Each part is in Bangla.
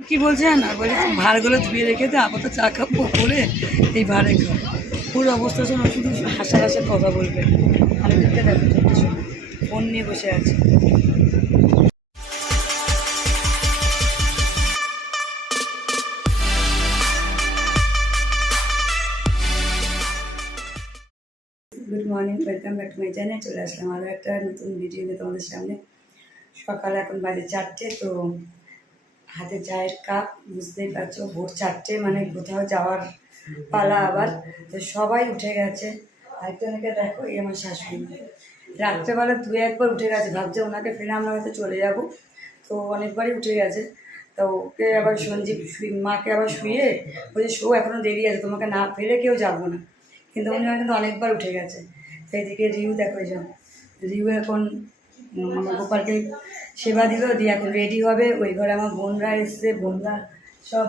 কি বলছে না বলি ভাড়গুলো ধুয়ে রেখে দে, আপাতত চা খাবো করে এই ভাড়ে খাও। পুরো অবস্থা শোনো, শুধু হাসা হাসা কথা বলবে। আমি দিকটা দেখো চলতে শোনো, ফোন নিয়ে বসে আছে। Good morning, welcome back to my channel. চলে আসলাম আরও একটা নতুন ভিডিও নিয়ে তোমাদের সামনে। সকালে এখন বাজে 4টে, তো হাতে চায়ের কাপ, বুঝতেই পারছো ভোর 4টে মানে কোথাও যাওয়ার পালা আবার। তো সবাই উঠে গেছে। আরেকজনকে দেখো, এই আমার শাশুড়ি রাত্রেবেলা 2-1বার উঠে গেছে, ভাবছে ওনাকে ফেলে আমরা হয়তো চলে যাব। তো অনেকবারই উঠে গেছে। তো ওকে আবার সঞ্জীব মাকে আবার শুয়ে বলছে শো এখনও দেরি আছে, তোমাকে না ফেলে কেউ যাবো না। কিন্তু উনি কিন্তু অনেকবার উঠে গেছে। তো এদিকে রিউ দেখো, এই রিউ এখন আমার গোপালকে সেবা দিল, দিয়ে এখন রেডি হবে। ওই ঘরে আমার বোনরা এসছে, বোনরা সব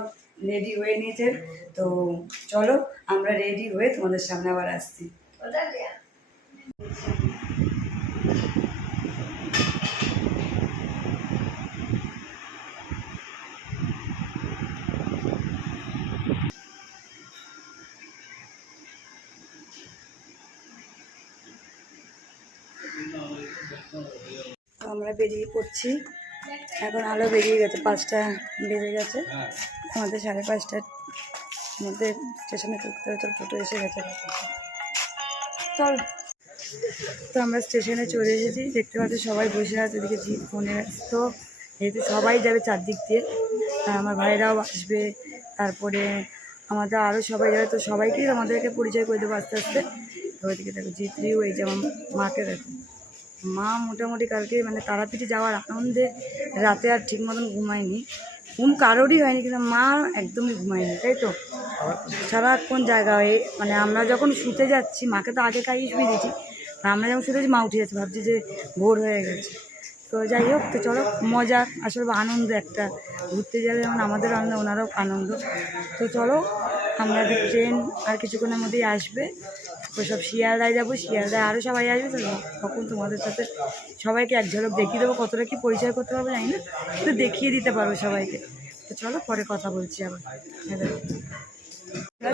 রেডি হয়ে নিয়েছে। তো চলো আমরা রেডি হয়ে তোমাদের সামনে আবার আসছি। আমরা বেরিয়ে পড়ছি এখন। আলো বেরিয়ে গেছে, 5টা বেজে গেছে। আমাদের 5:30টার মধ্যে স্টেশনে ঢুকতে হবে। টোটো এসে গেছে, চল। তো আমরা স্টেশনে চলে এসেছি, দেখতে পাচ্ছি সবাই বসে আছে। এদিকে জিৎ ফোনে ব্যস্ত, যেহেতু সবাই যাবে চারদিক দিয়ে। আর আমার ভাইরাও আসবে, তারপরে আমাদের আরও সবাই যাবে। তো সবাইকেই আমাদেরকে পরিচয় করে দেবো আস্তে আস্তে। তো ওইদিকে দেখো জিতরিও, এই যে আমার মাকে দেখো। মা মোটামুটি কালকে মানে তারাপীঠে যাওয়ার আনন্দে রাতে আর ঠিক মতন ঘুমায়নি। ঘুম কারোরই হয়নি, কিন্তু মা একদমই ঘুমায়নি, তাই তো। সারাক্ষণ জায়গায় মানে আমরা যখন শুতে যাচ্ছি, মাকে তো আগে খাইয়ে শুয়ে দিয়েছি, আমরা যখন শুতে যাচ্ছি মা উঠে যাচ্ছে, ভাবছি যে ভোর হয়ে গেছে। তো যাই হোক, তো চলো মজা, আসলে আনন্দ একটা। ঘুরতে যাবে যেমন আমাদের আনন্দ, ওনারাও আনন্দ। তো চলো, আমাদের ট্রেন আর কিছুক্ষণের মধ্যেই আসবে। তো সব শিয়ালদায় যাবো, শিয়ালদায় আরও সবাই আসবে। তো তখন তোমাদের সাথে সবাইকে এক ঝলক দেখিয়ে দেবো। কতটা কি পরিচয় করতে পারবো জানি না, কিন্তু দেখিয়ে দিতে পারবো সবাইকে। তো চলো পরে কথা বলছি আবার।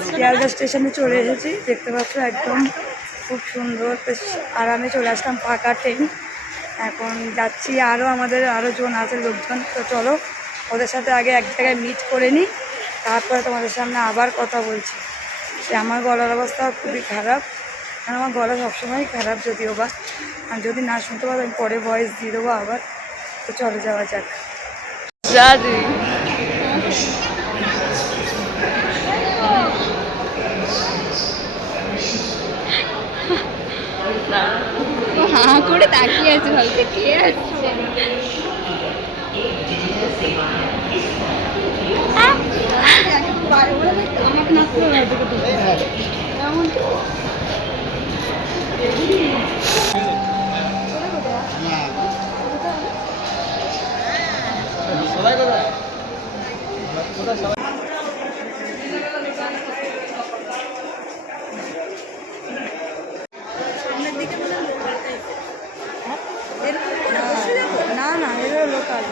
শিয়ালদা স্টেশনে চলে এসেছি, দেখতে পাচ্ছ একদম খুব সুন্দর। বেশ আরামে চলে আসলাম, ফাঁকা ট্রেন। এখন যাচ্ছি, আমাদের আরও জন আছে লোকজন। তো চলো ওদের সাথে আগে এক জায়গায় মিট করে নিই, তারপরে তোমাদের সামনে আবার কথা বলছি। সে আমার গলার অবস্থা খুবই খারাপ, কারণ আমার গলা সবসময়ই খারাপ, যদিও বা আর যদি না শুনতে পারো আমি পরে ভয়েস দিয়ে দেবো আবার। তো চলে যাওয়া যাক। হাঁ করে তাকিয়ে আছে, ভাবছে কে আসছে। আমাকে না করে সবাই কোথায়? না না, এগুলো লোকাল।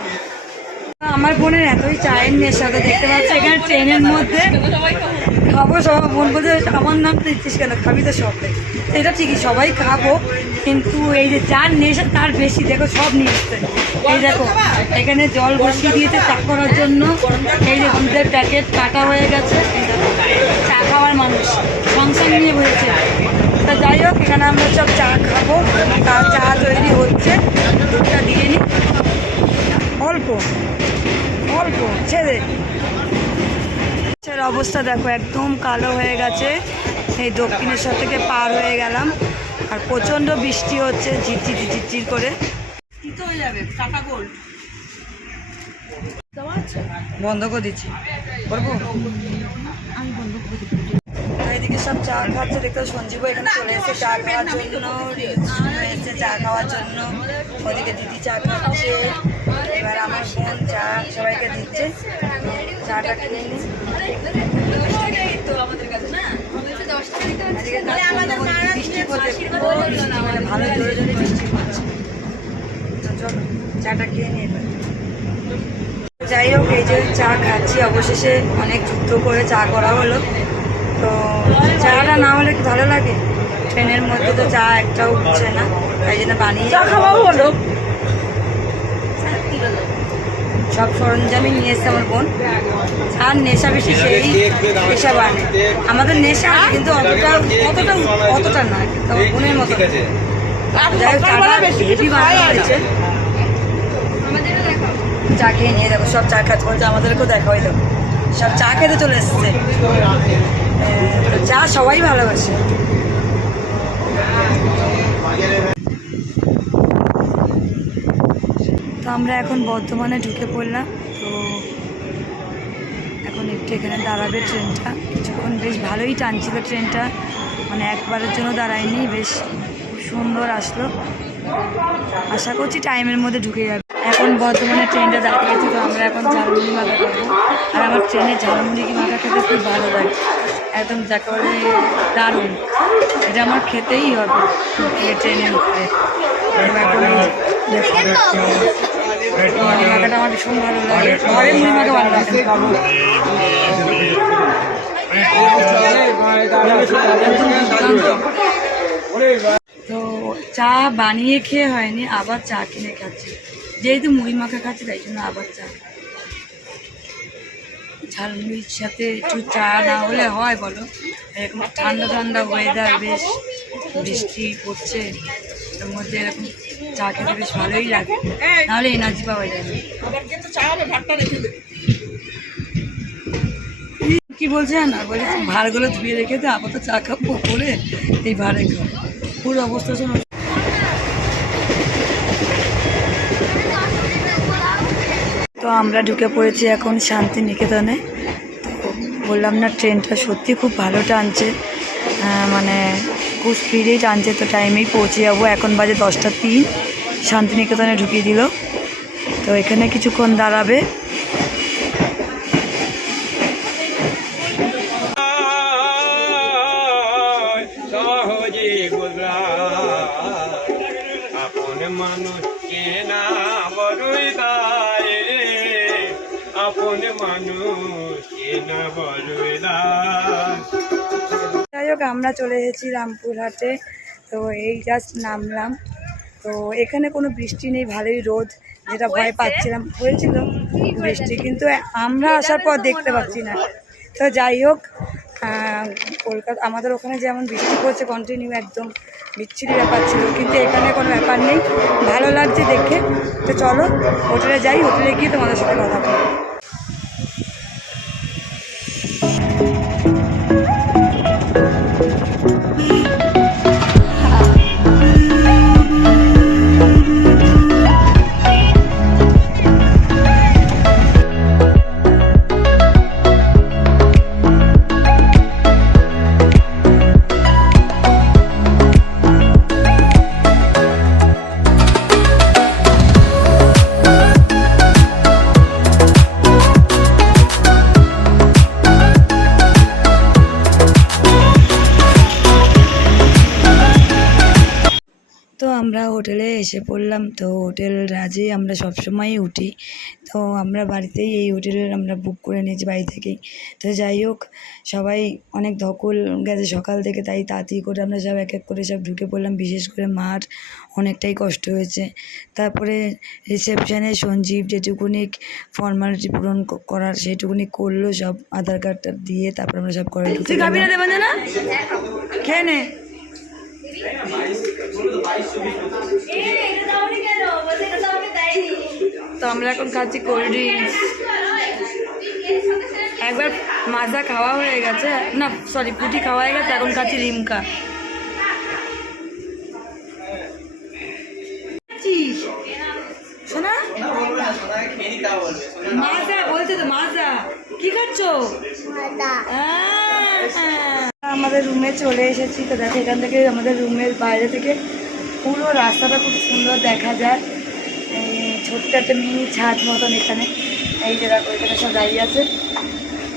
আমার বোনের এতই চায়ের নেশা, তো দেখতে পাচ্ছি এখানে ট্রেনের মধ্যে খাবো। সবাই বোন বলছে আমার নাম দিচ্ছিস কেন, খাবি তো সব। এটা ঠিকই, সবাই খাবো, কিন্তু এই যে যার নেশা তার বেশি। দেখো সব নিয়ে এসছে। এই দেখো এখানে জল বসিয়ে দিয়েছে চা করার জন্য। এই যে দুধের প্যাকেট কাটা হয়ে গেছে। চা খাওয়ার মানুষ সংসার নিয়ে বসেছে। তা যাই হোক, এখানে আমরা সব চা খাবো। তার চা তৈরি হচ্ছে, দুধটা দিয়ে নিই অল্প অল্প ছেড়ে। অবস্থা দেখো একদম কালো হয়ে গেছে। এই দক্ষিণেশ্বর থেকে পার হয়ে গেলাম, আর প্রচণ্ড বৃষ্টি হচ্ছে, ঝিরঝির ঝিরঝির করে। তিতো হয়ে যাবে, টাকা গোল্ড বন্ধ করে দিচ্ছি, করবো আমি বন্ধ করে দিচ্ছি। এদিকে সব চা খাচ্ছে, দেখতে সঞ্জীব এখানে চলে এসেছে চা খাওয়ার জন্য, এসেছে চা খাওয়ার জন্য। ওদিকে দিদি চা খাচ্ছে, এবার আমার বোন চা সবাইকে দিচ্ছে। চাটা কিনে নিই। বৃষ্টি পড়ছে, মানে ভালো জোরে জোরে বৃষ্টি পড়ছে। তো চলো চাটা খেয়ে নিয়ে যাই হোক, এই যে চা খাচ্ছি, অবশেষে অনেক যুদ্ধ করে চা করা হলো। তো চাটা না হলে কি ভালো লাগে? ট্রেনের মধ্যে তো চা একটাও উঠছে না, তাই জন্য বানিয়ে চা খাওয়াও হলো। সব সরঞ্জামই নিয়ে এসছে আমার বোন। আর নেশা বেশি সেই নেশা বানে, আমাদের নেশা আছে কিন্তু অতটা না, কিন্তু আমার বোনের মতো। যাই হোক, চাটা বেশি বানানো হয়েছে। চা খেয়ে নিয়ে দেখো, সব চা খাতে বলছে, আমাদেরকেও দেখা হয়ে যাবো, সব চা খেতে চলে এসছে। চা সবাই ভালোবাসে। তো আমরা এখন বর্ধমানে ঢুকে পড়লাম। তো এখন একটু এখানে দাঁড়াবে ট্রেনটা, কিছুক্ষণ বেশ ভালোই টানছিল ট্রেনটা, মানে একবারের জন্য দাঁড়ায়নি, বেশ সুন্দর আসলো। আশা করছি টাইমের মধ্যে ঢুকে যাবে। এখন বর্ধমানে ট্রেনটা দাঁড়িয়েছে, তো আমরা এখন ঝালমুড়ি মাখা খাবো। আর আমার ট্রেনে ঝালমুড়ি মাখা খেতে খুব ভালো লাগে, একদম যাকে বলে দারুণ। এটা আমার খেতেই হবে ট্রেনের মধ্যে। এখন মুড়ি মাখাটা আমার ভীষণ ভালো লাগে, ঘরের মুড়ি মাখা ভালো লাগে। তো চা বানিয়ে খেয়ে হয়নি, আবার চা কিনে খাচ্ছি, যেহেতু মুড়ি মাখা খাচ্ছি তাই জন্য আবার চা। ঝালমুড়ির সাথে একটু চা না হলে হয় বলো? এরকম ঠান্ডা ঠান্ডা ওয়েদার, বেশ বৃষ্টি পড়ছে, এর মধ্যে এরকম চা খেতে বেশ ভালোই লাগে, নাহলে এনার্জি পাওয়া যায় না। কি বলছে না, বলছি ভাড়গুলো ধুয়ে রেখে দে, আপাতত চা খাবো করে এই ভাড়ে খাবো। পুরো অবস্থা শোনো। তো আমরা ঢুকে পড়েছি এখন শান্তিনিকেতনে। তো বললাম না, ট্রেনটা সত্যি খুব ভালো টানছে, মানে খুব স্পিডেই টানছে। তো টাইমেই পৌঁছে যাবো, এখন বাজে 10টা 3, শান্তিনিকেতনে ঢুকিয়ে দিল। তো এখানে কিছুক্ষণ দাঁড়াবে। যাই হোক, আমরা চলে এসেছি রামপুরহাটে। তো এই জাস্ট নামলাম। তো এখানে কোনো বৃষ্টি নেই, ভালোই রোদ, যেটা ভয় পাচ্ছিলাম। হয়েছিল বৃষ্টি, কিন্তু আমরা আসার পর দেখতে পাচ্ছি না। তো যাই হোক, কলকাতা আমাদের ওখানে যেমন বৃষ্টি পড়ছে কন্টিনিউ, একদম বিচ্ছিরি ব্যাপার ছিল, কিন্তু এখানে কোনো ব্যাপার নেই, ভালো লাগছে দেখে। তো চলো হোটেলে যাই, হোটেলে গিয়ে তোমাদের সাথে কথা বলবো। আমরা হোটেলে এসে পড়লাম। তো হোটেল রাজে আমরা সবসময়ই উঠি, তো আমরা বাড়িতেই এই হোটেলের আমরা বুক করে নিয়েছি বাড়ি থেকেই। তো যাই হোক, সবাই অনেক ধকল গেছে সকাল থেকে, তাই তাড়াতাড়ি করে আমরা সব এক এক করে সব ঢুকে পড়লাম। বিশেষ করে মার অনেকটাই কষ্ট হয়েছে। তারপরে রিসেপশানে সঞ্জীব যেটুকুনি ফর্মালিটি পূরণ করার সেটুকুনি করলো, সব আধার কার্ডটা দিয়ে। তারপর আমরা সব করে ঢুকে না খেয়ে নে। তো আমরা এখন খাচ্ছি কোল্ড ড্রিঙ্কস। একবার মাজা খাওয়া হয়ে গেছে, না সরি পুটি খাওয়া হয়ে গেছে, এখন খাচ্ছি লিমকা। শোনা মাজা বলছে তো, মাজা কি খাচ্ছ? আমাদের রুমে চলে এসেছি। তো দেখো, এখান থেকে আমাদের রুমের বাইরে থেকে পুরো রাস্তাটা খুব সুন্দর দেখা যায়। ছোট্ট একটা মিনি ছাদ মতন এখানে, এই যে দেখো এখানে সব দাঁড়িয়ে আছে।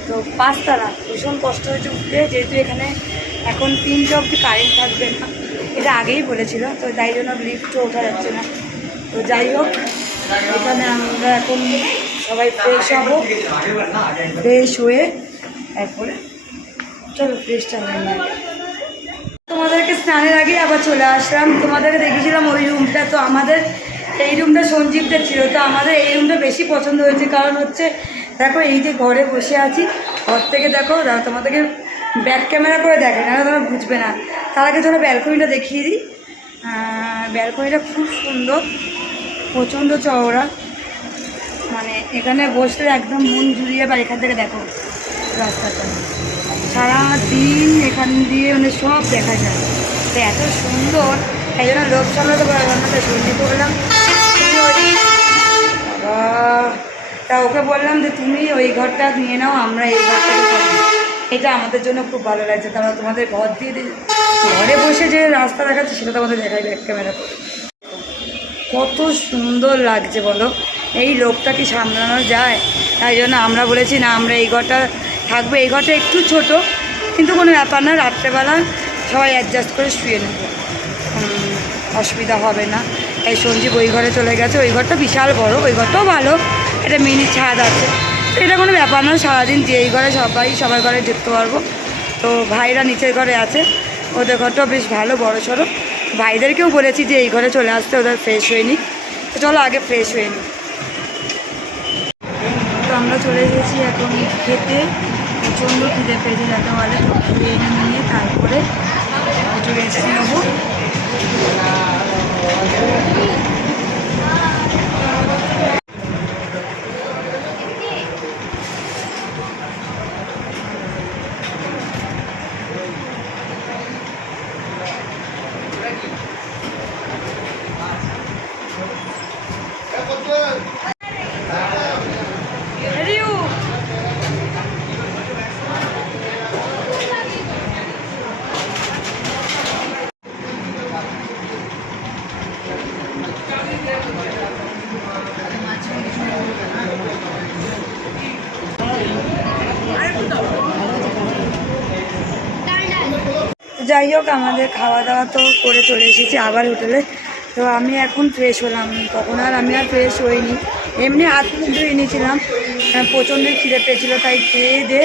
তো 5 তালা, ভীষণ কষ্ট হয়েছে উঠতে, যেহেতু এখানে এখন 3টা অবধি কারেন্ট থাকবে না, এটা আগেই বলেছিল। তো তাই জন্য লিফটও ওঠা যাচ্ছে না। তো যাই হোক, এখানে আমরা এখন সবাই ফ্রেশ হবো, ফ্রেশ হয়ে তারপরে চলো ফ্রেশটা হয়ে নিয়ে তোমাদেরকে স্নানের আগে আবার চলে আসলাম। তোমাদেরকে দেখেছিলাম ওই রুমটা, তো আমাদের এই রুমটা সঞ্জীবদের ছিল, তো আমাদের এই রুমটা বেশি পছন্দ হয়েছে। কারণ হচ্ছে দেখো এই যে ঘরে বসে আছি, ঘর থেকে দেখো তোমাদেরকে ব্যাক ক্যামেরা করে দেখে না, তোমরা বুঝবে না। তার আগে ধরো ব্যালকনিটা দেখিয়ে দিই। ব্যালকনিটা খুব সুন্দর, প্রচণ্ড চওড়া, মানে এখানে বসলে একদম মন জুড়িয়ে, বা এখান থেকে দেখো রাস্তাটা সারাদিন এখান দিয়ে মানে সব দেখা যায়, তো এত সুন্দর। এই জন্য লোক সামলাতে পারবো না, তাই সন্ধি করলাম। তা ওকে বললাম যে তুমি ওই ঘরটা নিয়ে নাও, আমরা এই ঘরটাকে থাকি। এটা আমাদের জন্য খুব ভালো লাগছে। তারা তোমাদের ঘর দিয়ে ঘরে বসে যে রাস্তা দেখাচ্ছে সেটা তোমাদের দেখাই ব্যাক ক্যামেরা করে। কত সুন্দর লাগছে বলো, এই লোকটা কি সামলানো যায়? তাই জন্য আমরা বলেছি না, আমরা এই ঘরটা থাকবো। এই ঘরটা একটু ছোট, কিন্তু কোনো ব্যাপার না, রাত্রেবেলা সবাই অ্যাডজাস্ট করে শুয়ে নেব, অসুবিধা হবে না। তাই সঞ্জীব ওই ঘরে চলে গেছে। ওই ঘরটা বিশাল বড়, ওই ঘরটাও ভালো, একটা মিনি ছাদ আছে, তো এটা কোনো ব্যাপার না। সারাদিন যে এই ঘরে সবার ঘরে যেতে পারবো। তো ভাইরা নিচের ঘরে আছে, ওদের ঘরটাও বেশ ভালো বড় সড়ো। ভাইদেরকেও বলেছি যে এই ঘরে চলে আসতে, ওদের ফ্রেশ হয়ে নিই। তো চলো আগে ফ্রেশ হয়ে নিই। তো আমরা চলে গেছি এখন খেতে, প্রচণ্ড খিদে পেয়েছে যাতে বলে, তো খেয়ে নিয়ে তারপরে একটু রেস্ট নেবো। যাই হোক, আমাদের খাওয়া দাওয়া তো করে চলে এসেছি আবার হোটেলে। তো আমি এখন ফ্রেশ হলাম, তখন আর আমি আর ফ্রেশ হইনি, এমনি হাত মুখ ধুয়ে নিয়েছিলাম। প্রচণ্ড খিদে পেয়েছিলো, তাই খেয়ে দিয়ে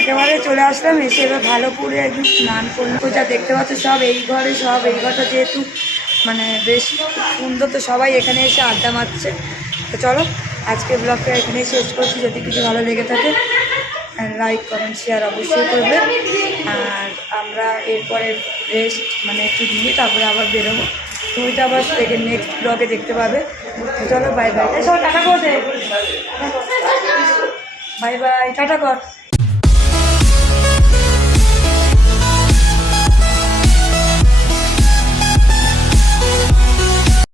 একেবারে চলে আসলাম। এসে এবার ভালো করে একদম স্নান করলাম। তো যা দেখতে পাচ্ছ সব এই ঘরে, সব এই ঘরটা যেহেতু মানে বেশ সুন্দর, তো সবাই এখানে এসে আড্ডা মারছে। তো চলো আজকে ব্লগটা এখানেই শেষ করছি। যদি কিছু ভালো লেগে থাকে লাইক কমেন্ট শেয়ার অবশ্যই করবে। আর আমরা এরপরে রেস্ট মানে একটু নিয়ে তারপরে আবার বেরোবো, তো ওইটা আবার নেক্সট ব্লগে দেখতে পাবে। তো চলো বাই বাই। এসব টাটা করে দে, বাই বাই, টাটা কর।